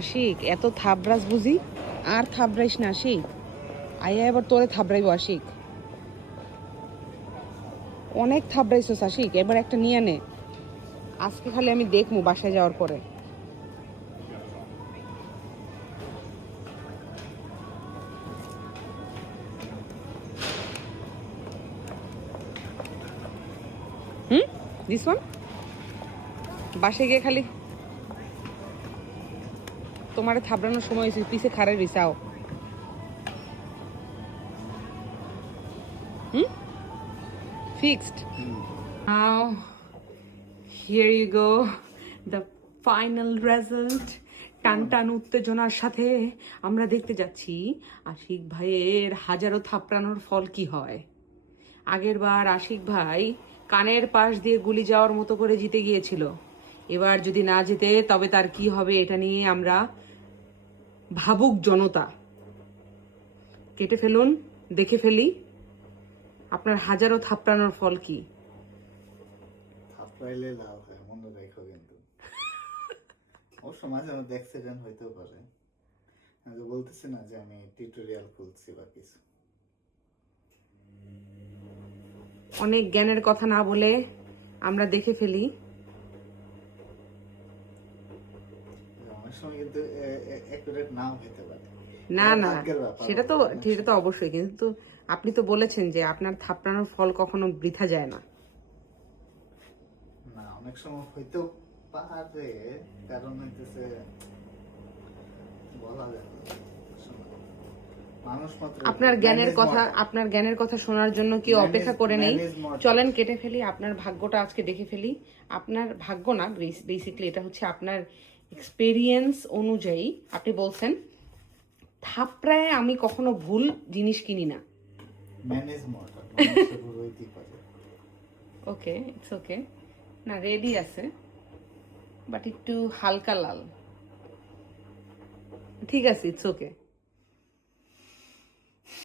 আশিক এত থাবরাস বুঝি আর থাবরাইস না আশিক, আইয়া এবার তোরে থাবরাইব আশিক, অনেক থাবরাইছস আশিক, এবার একটা নিয়ে নে। আজকে খালি আমি দেখবো বাসায় যাওয়ার পরে। দিস ওয়ান বাসায় গিয়ে খালি তোমারে থাবড়ানোর সময় হয়েছে, পিছে খারে রিসাও। Fixed. Now, here you go, the final result. টান টান উত্তেজনার সাথে আমরা দেখতে যাচ্ছি আশিক ভাইয়ের হাজারো থাপড়ানোর ফল কি হয়। আগের বার আশিক ভাই কানের পাশ দিয়ে গুলি যাওয়ার মতো করে জিতে গিয়েছিল, এবার যদি না জিতে তবে তার কি হবে এটা নিয়ে আমরা ভাবুক জনতা। কেটে ফেলুন, দেখে ফেলি আপনার হাজারো থাপড়ানোর ফল কি। থাপড়াইলে লাভ হয়, মনে রেখো কিন্তু। অবশ্য মাঝে মধ্যে অ্যাক্সিডেন্ট হইতেও পারে। আমি তো বলতেছি না যে আমি টিউটোরিয়াল খুলছি বা কিছু। অনেক জ্ঞানের কথা না বলে আমরা দেখে ফেলি। অনেক সময় কিন্তু অ্যাকুরেট নাও হতে পারে। না না, সেটা তো অবশ্যই, কিন্তু আপনি তো বলেছেন যে আপনার থাপড়ানোর ফল কখনো বৃথা যায় না। না, অনেক সময় হইতেও পারে, কারণ হইতেছে বলা যায় না। মানুষ মাত্র আপনার জ্ঞানের কথা শোনার জন্য কি অপেক্ষা করে নেই? চলেন কেটে ফেলি, আপনার ভাগ্যটা আজকে দেখে ফেলি। আপনার ভাগ্য না, বেসিক্যালি এটা হচ্ছে আপনার এক্সপেরিয়েন্স অনুযায়ী। আপনি বলছেন থাপড়ায় আমি কখনো ভুল জিনিস কিনি না। ওকে, ইটস ওকে। না, রেডি আছে বাট একটু হালকা লাল। ঠিক আছে, ইটস ওকে।